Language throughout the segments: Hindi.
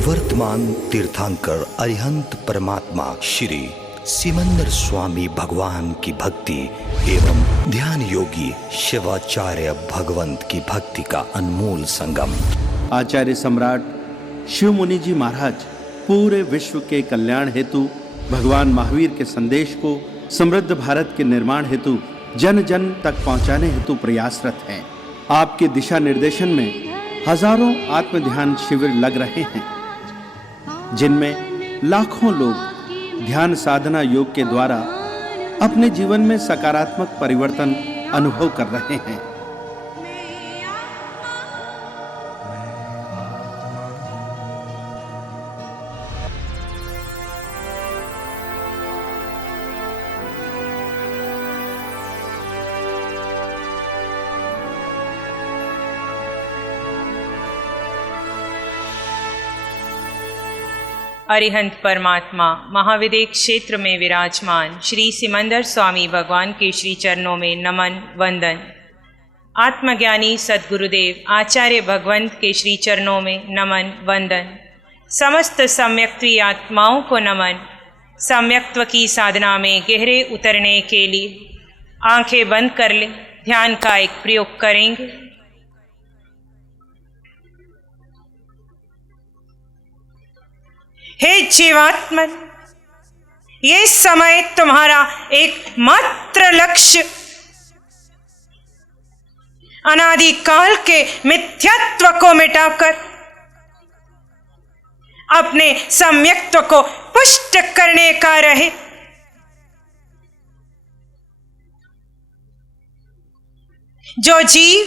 वर्तमान तीर्थंकर अरिहंत परमात्मा श्री सिमंदर स्वामी भगवान की भक्ति एवं ध्यान योगी शिवाचार्य भगवंत की भक्ति का अनमोल संगम। आचार्य सम्राट शिव मुनि जी महाराज पूरे विश्व के कल्याण हेतु भगवान महावीर के संदेश को समृद्ध भारत के निर्माण हेतु जन जन तक पहुंचाने हेतु प्रयासरत हैं। आपके दिशा निर्देशन में हजारों आत्म ध्यान शिविर लग रहे हैं, जिनमें लाखों लोग ध्यान साधना योग के द्वारा अपने जीवन में सकारात्मक परिवर्तन अनुभव कर रहे हैं। अरिहंत परमात्मा महाविदेह क्षेत्र में विराजमान श्री सिमंदर स्वामी भगवान के श्री चरणों में नमन वंदन। आत्मज्ञानी सद्गुरुदेव आचार्य भगवंत के श्री चरणों में नमन वंदन। समस्त सम्यक्त्वी आत्माओं को नमन। सम्यक्त्व की साधना में गहरे उतरने के लिए आंखें बंद कर ले, ध्यान का एक प्रयोग करेंगे। हे जीवात्मन, ये समय तुम्हारा एकमात्र लक्ष्य अनादिकाल के मिथ्यात्व को मिटाकर अपने सम्यक्त्व को पुष्ट करने का रहे। जो जीव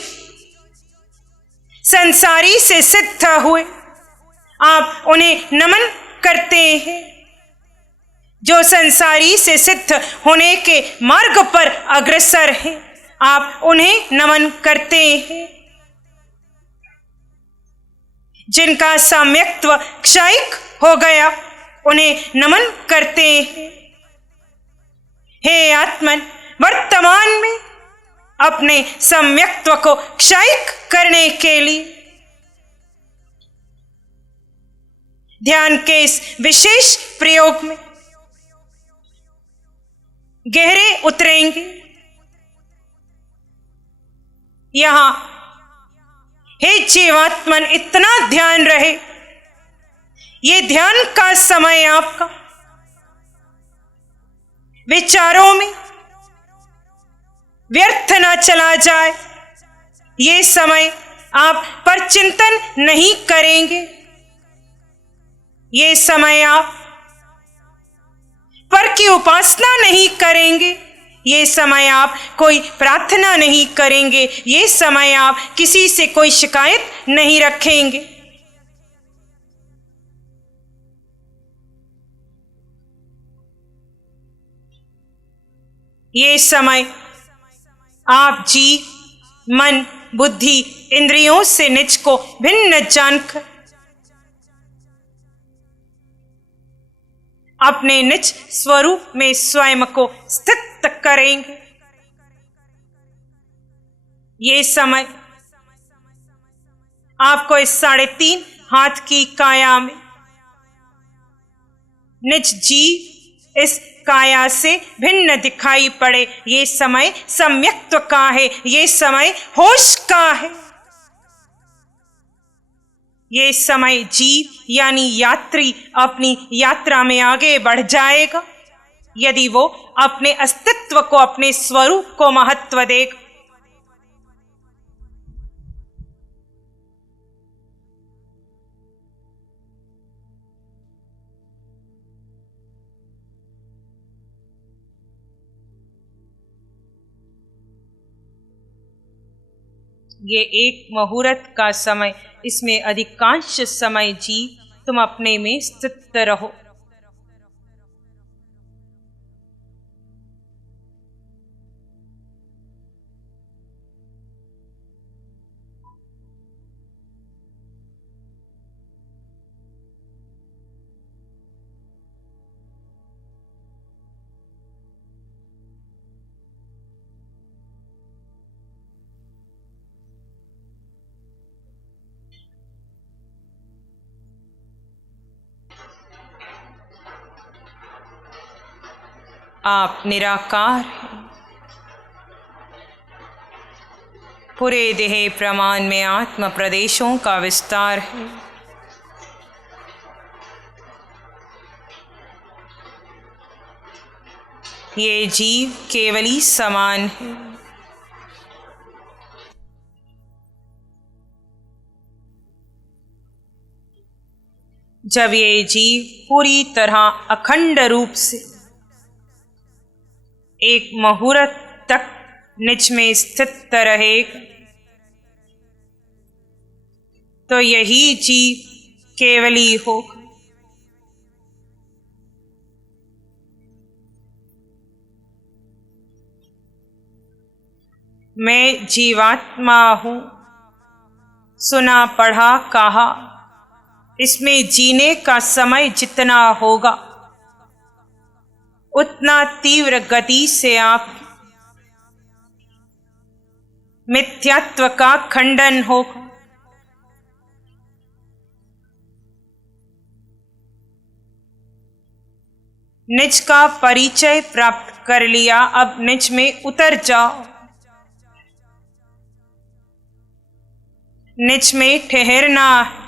संसारी से सिद्ध हुए, आप उन्हें नमन करते हैं। जो संसारी से सिद्ध होने के मार्ग पर अग्रसर हैं, आप उन्हें नमन करते हैं। जिनका सम्यक्त्व क्षयिक हो गया, उन्हें नमन करते हैं। हे आत्मन, वर्तमान में अपने सम्यक्त्व को क्षयिक करने के लिए ध्यान के इस विशेष प्रयोग में गहरे उतरेंगे। यहां हे जीवात्मन, इतना ध्यान रहे, ये ध्यान का समय आपका विचारों में व्यर्थ ना चला जाए। ये समय आप पर चिंतन नहीं करेंगे। ये समय आप पर की उपासना नहीं करेंगे। ये समय आप कोई प्रार्थना नहीं करेंगे। ये समय आप किसी से कोई शिकायत नहीं रखेंगे। ये समय आप जीव, मन, बुद्धि, इंद्रियों से निज को भिन्न जानकर अपने निज स्वरूप में स्वयं को स्थित करेंगे। ये समय आपको इस 3.5 हाथ की काया में निज जीव इस काया से भिन्न दिखाई पड़े। ये समय सम्यक्त्व का है, ये समय होश का है। ये समय जीव यानी यात्री अपनी यात्रा में आगे बढ़ जाएगा, यदि वो अपने अस्तित्व को, अपने स्वरूप को महत्व देगा। ये एक मुहूर्त का समय, इसमें अधिकांश समय जीव तुम अपने में स्थित रहो। आप निराकार हैं। पूरे देह प्रमाण में आत्म प्रदेशों का विस्तार है। ये जीव केवली समान है। जब ये जीव पूरी तरह अखंड रूप से एक मुहूर्त तक निज में स्थित रहेगा, तो यही जीव केवली होगा। मैं जीवात्मा हूँ, सुना पढ़ा कहा, इसमें जीने का समय जितना होगा उतना तीव्र गति से आप मिथ्यात्व का खंडन होगा। निज का परिचय प्राप्त कर लिया, अब निज में उतर जाओ। निज में ठहरना है।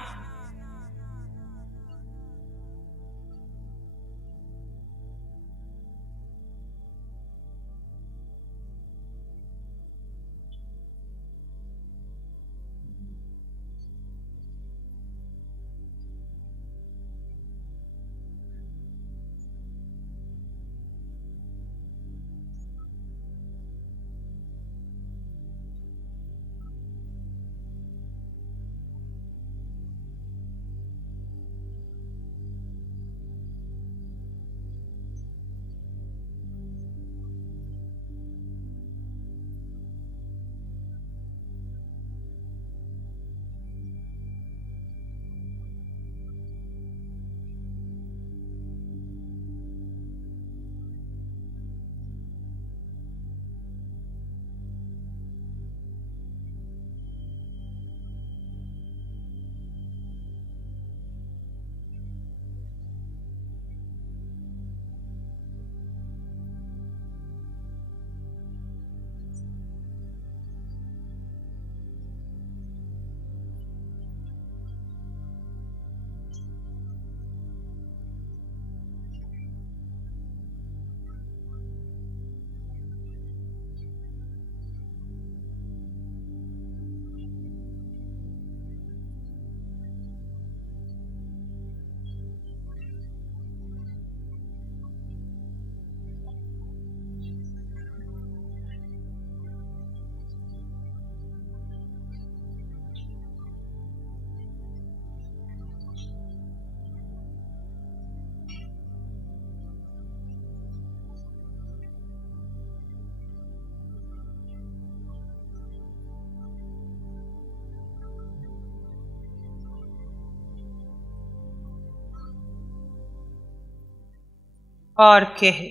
और कहे,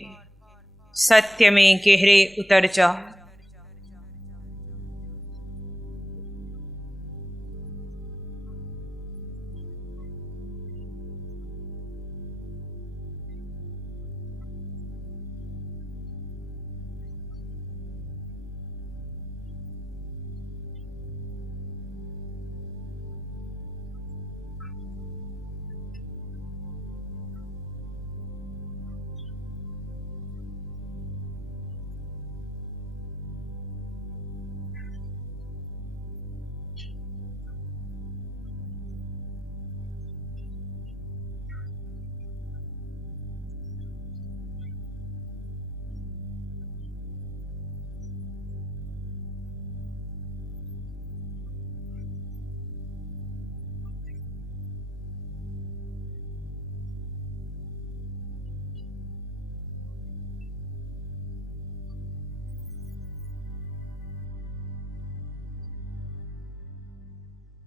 सत्य में गहरे उतर जाओ।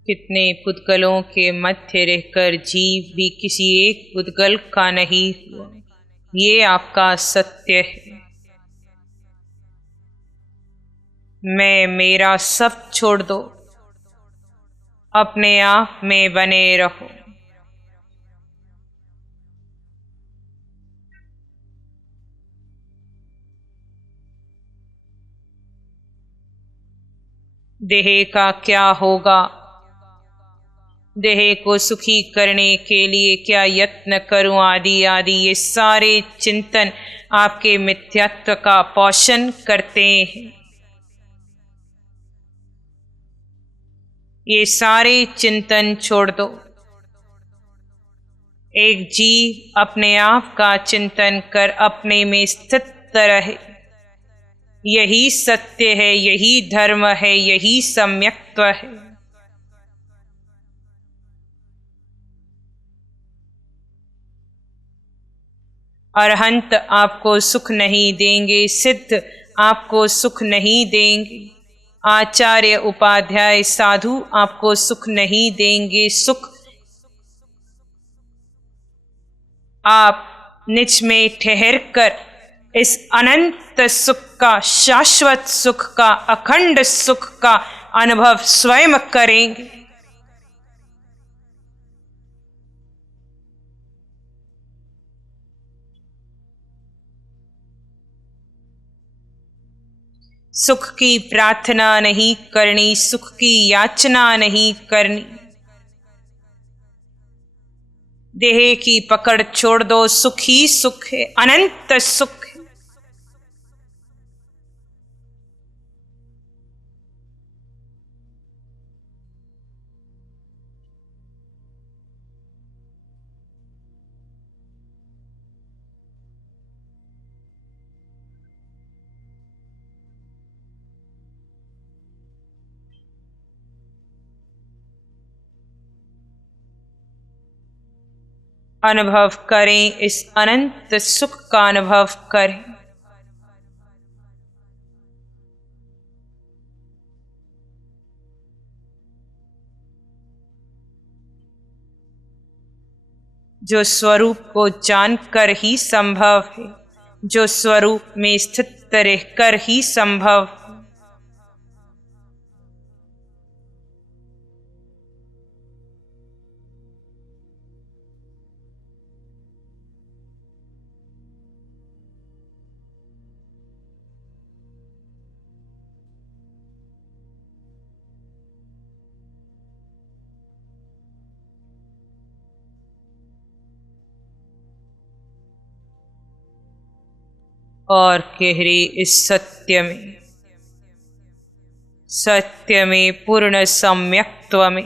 कितने पुद्गलों के मध्य रहकर जीव भी किसी एक पुद्गल का नहीं हुआ, ये आपका सत्य है। मैं मेरा सब छोड़ दो, अपने आप में बने रहो। देह का क्या होगा, देह को सुखी करने के लिए क्या यत्न करूं, आदि आदि ये सारे चिंतन आपके मिथ्यात्व का पोषण करते हैं। ये सारे चिंतन छोड़ दो। एक जीव अपने आप का चिंतन कर अपने में स्थित रहे। यही सत्य है, यही धर्म है, यही सम्यक्त्व है। अरहंत आपको सुख नहीं देंगे, सिद्ध आपको सुख नहीं देंगे, आचार्य उपाध्याय साधु आपको सुख नहीं देंगे। सुख आप निज में ठहर कर इस अनंत सुख का, शाश्वत सुख का, अखंड सुख का अनुभव स्वयं करेंगे। सुख की प्रार्थना नहीं करनी, सुख की याचना नहीं करनी। देह की पकड़ छोड़ दो, सुख ही सुख है, अनंत सुख है। अनुभव करें, इस अनंत सुख का अनुभव करें। जो स्वरूप को जानकर ही संभव है, जो स्वरूप में स्थित रहकर ही संभव है। और गहरे इस सत्य में पूर्ण सम्यक्त्व में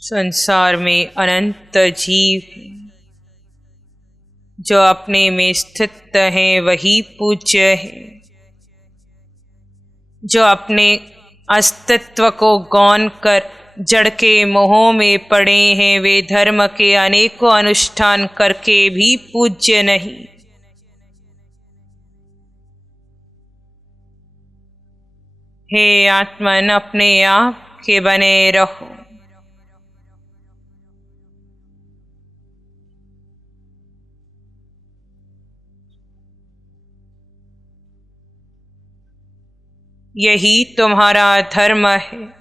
संसार में अनंत जीव हैं। जो अपने में स्थित हैं वही पूज्य है। जो अपने अस्तित्व को गौण कर जड़ के मोहों में पड़े हैं वे धर्म के अनेकों अनुष्ठान करके भी पूज्य नहीं। हे आत्मन, अपने आप के बने रहो। यही तुम्हारा धर्म है।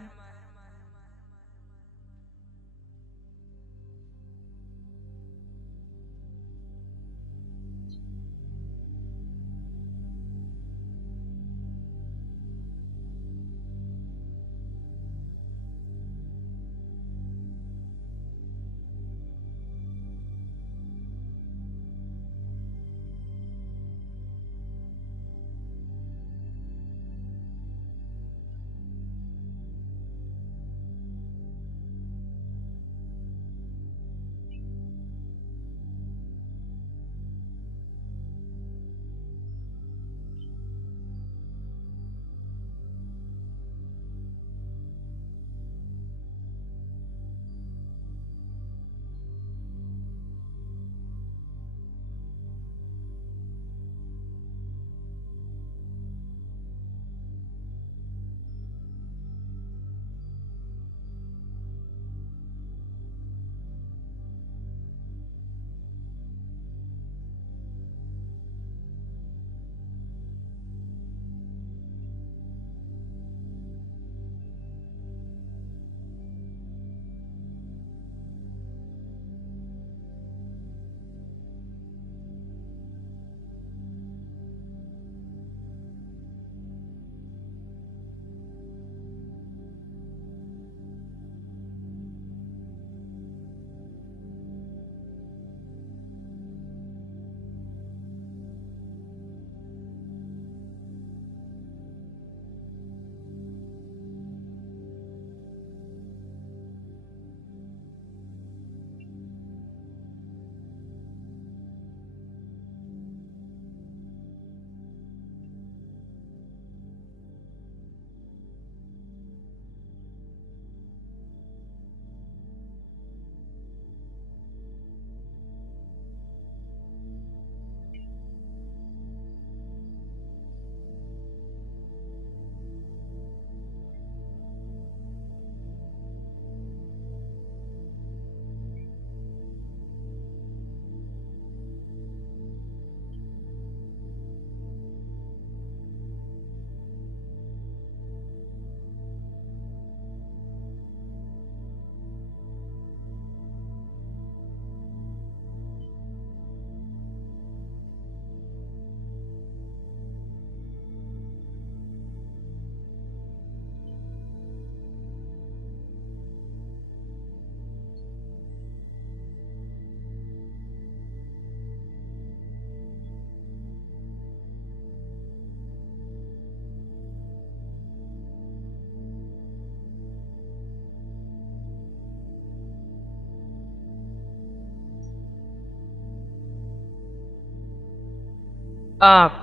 आप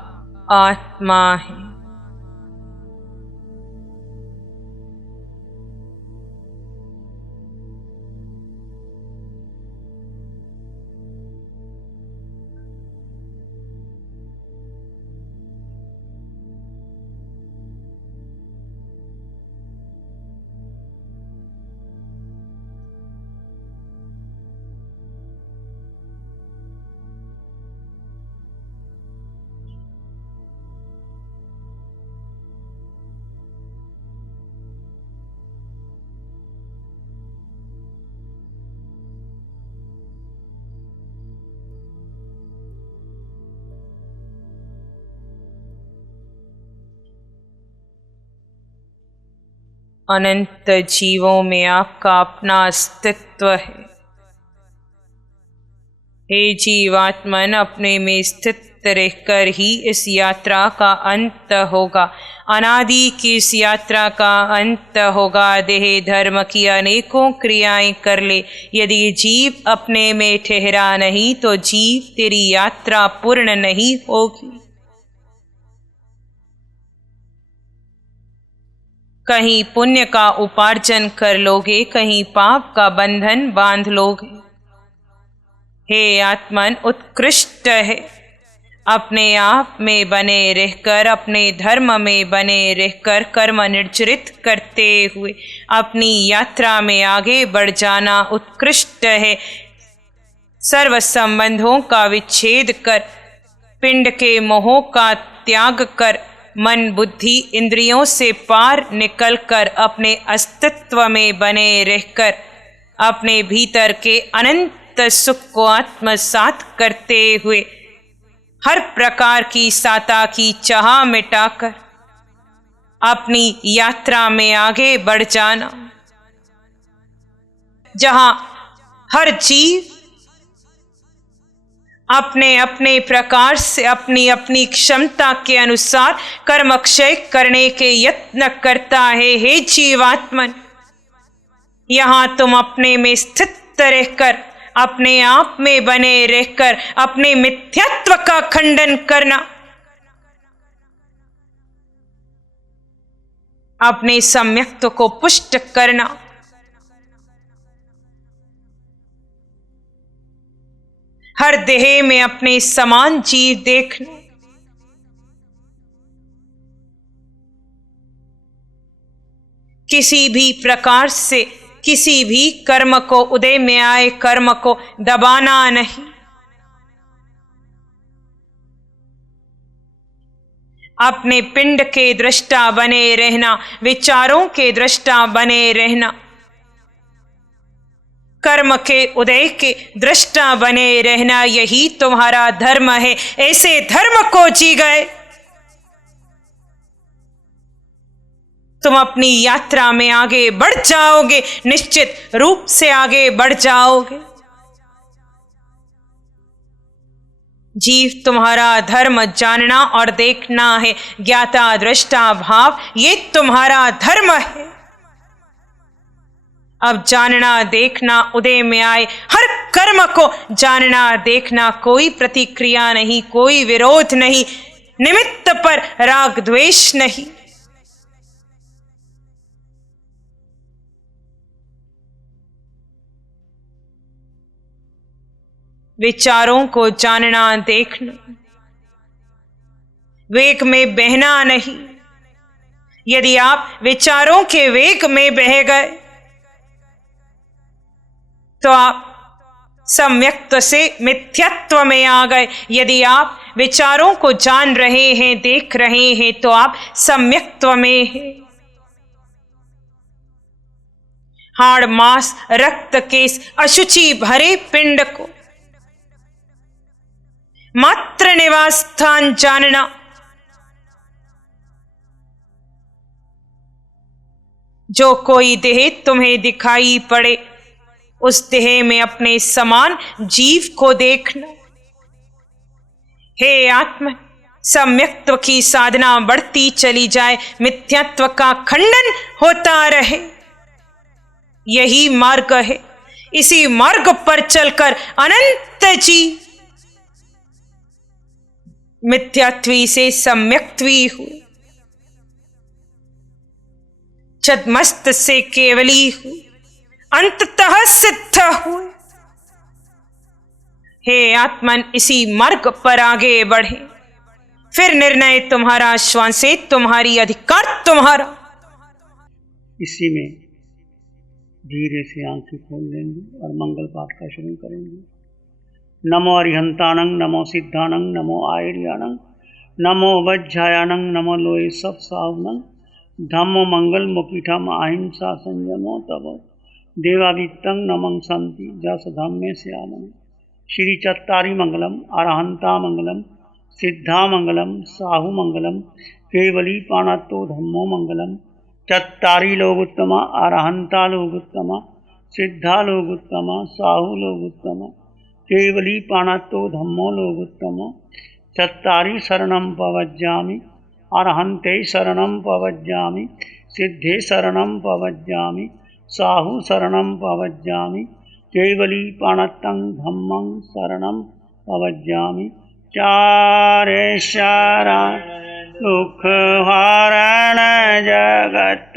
आत्मा हैं। अनंत जीवों में आपका अपना अस्तित्व है। हे जीवात्मन, अपने में स्थित रहकर ही इस यात्रा का अंत होगा। अनादि की इस यात्रा का अंत होगा। देह धर्म की अनेकों क्रियाएं कर ले, यदि जीव अपने में ठहरा नहीं तो जीव तेरी यात्रा पूर्ण नहीं होगी। कहीं पुण्य का उपार्जन कर लोगे, कहीं पाप का बंधन बांध लोगे। हे आत्मन, उत्कृष्ट है अपने आप में बने रहकर, अपने धर्म में बने रहकर कर्म निर्जरित करते हुए अपनी यात्रा में आगे बढ़ जाना उत्कृष्ट है। सर्व संबंधों का विच्छेद कर, पिंड के मोहों का त्याग कर, मन बुद्धि इंद्रियों से पार निकलकर अपने अस्तित्व में बने रहकर अपने भीतर के अनंत सुख को आत्मसात करते हुए हर प्रकार की साता की चाह मिटाकर अपनी यात्रा में आगे बढ़ जाना। जहां हर जीव अपने अपने प्रकार से अपनी अपनी क्षमता के अनुसार कर्मक्षय करने के यत्न करता है। हे जीवात्मन, यहां तुम अपने में स्थित रहकर, अपने आप में बने रहकर अपने मिथ्यात्व का खंडन करना, अपने सम्यक्त्व को पुष्ट करना, हर देह में अपने समान जीव देखना, किसी भी प्रकार से किसी भी कर्म को, उदय में आए कर्म को दबाना नहीं। अपने पिंड के दृष्टा बने रहना, विचारों के दृष्टा बने रहना, कर्म के उदय के दृष्टा बने रहना, यही तुम्हारा धर्म है। ऐसे धर्म को जी गए तुम अपनी यात्रा में आगे बढ़ जाओगे, निश्चित रूप से आगे बढ़ जाओगे। जीव तुम्हारा धर्म जानना और देखना है। ज्ञाता दृष्टा भाव ये तुम्हारा धर्म है। अब जानना देखना, उदय में आए हर कर्म को जानना देखना, कोई प्रतिक्रिया नहीं, कोई विरोध नहीं, निमित्त पर राग द्वेष नहीं। विचारों को जानना देखना, वेग में बहना नहीं। यदि आप विचारों के वेग में बह गए तो आप सम्यक्त्व से मिथ्यात्व में आ गए। यदि आप विचारों को जान रहे हैं, देख रहे हैं, तो आप सम्यक्त्व में हैं। हाड़ मांस रक्त केस अशुचि भरे पिंड को मात्र निवास स्थान जानना, जो कोई देह तुम्हें दिखाई पड़े उस देह में अपने समान जीव को देखना। हे आत्मा, सम्यक्त्व की साधना बढ़ती चली जाए, मिथ्यात्व का खंडन होता रहे, यही मार्ग है। इसी मार्ग पर चलकर अनंत जीव मिथ्यात्वी से सम्यक्त्वी हुए, छद्मस्त से केवली हुए, अंततः सिद्ध हुए। हे आत्मन, इसी मार्ग पर आगे बढ़े। फिर निर्णय तुम्हारा, श्वासे तुम्हारी, अधिकार तुम्हारा। इसी में धीरे से आंखें खोल लेंगे और मंगल पाठ का शुरू करेंगे। नमो अरिहंतानं, नमो सिद्धानं, नमो आयर्यानं, नमो वज्रायानं, नमो लोये सब साहुनं, धम्मो मंगल मुकीठम अहिंसा संयमो तव देवादित्यं नमं संति जस धम्मे श्यामं। श्री चत्तारी मंगलम, अरहंता मंगलम, सिद्धा मंगलम, साहु मंगलम, केवली पाणतो धम्मो मंगलम। चत्तारी लोगोत्तमा, अरहंता लोगोत्तमा, सिद्धा लोगोत्तमा, साहु लोगोत्तमा, केवली पाणतो धम्मो लोगोत्तमा। चत्तारि शरणं पवज्जामि, अरहन्ते शरणं पवज्जामि, सिद्धे शरणं पवज्जामि, साहु शरणं पवज्जामि, केवली पाणत्तं धम्मं शरणं पवज्जामि। चारे शरण दुख हरण जगत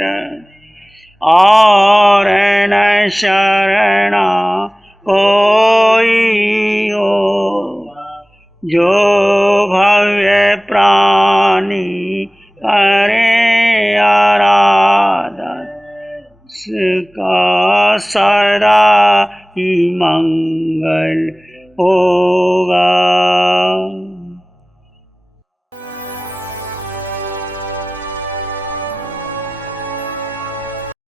और न शरणा कोई हो, जो भव्य प्राणी करे आराधन, उसका सदा ही मंगल होगा।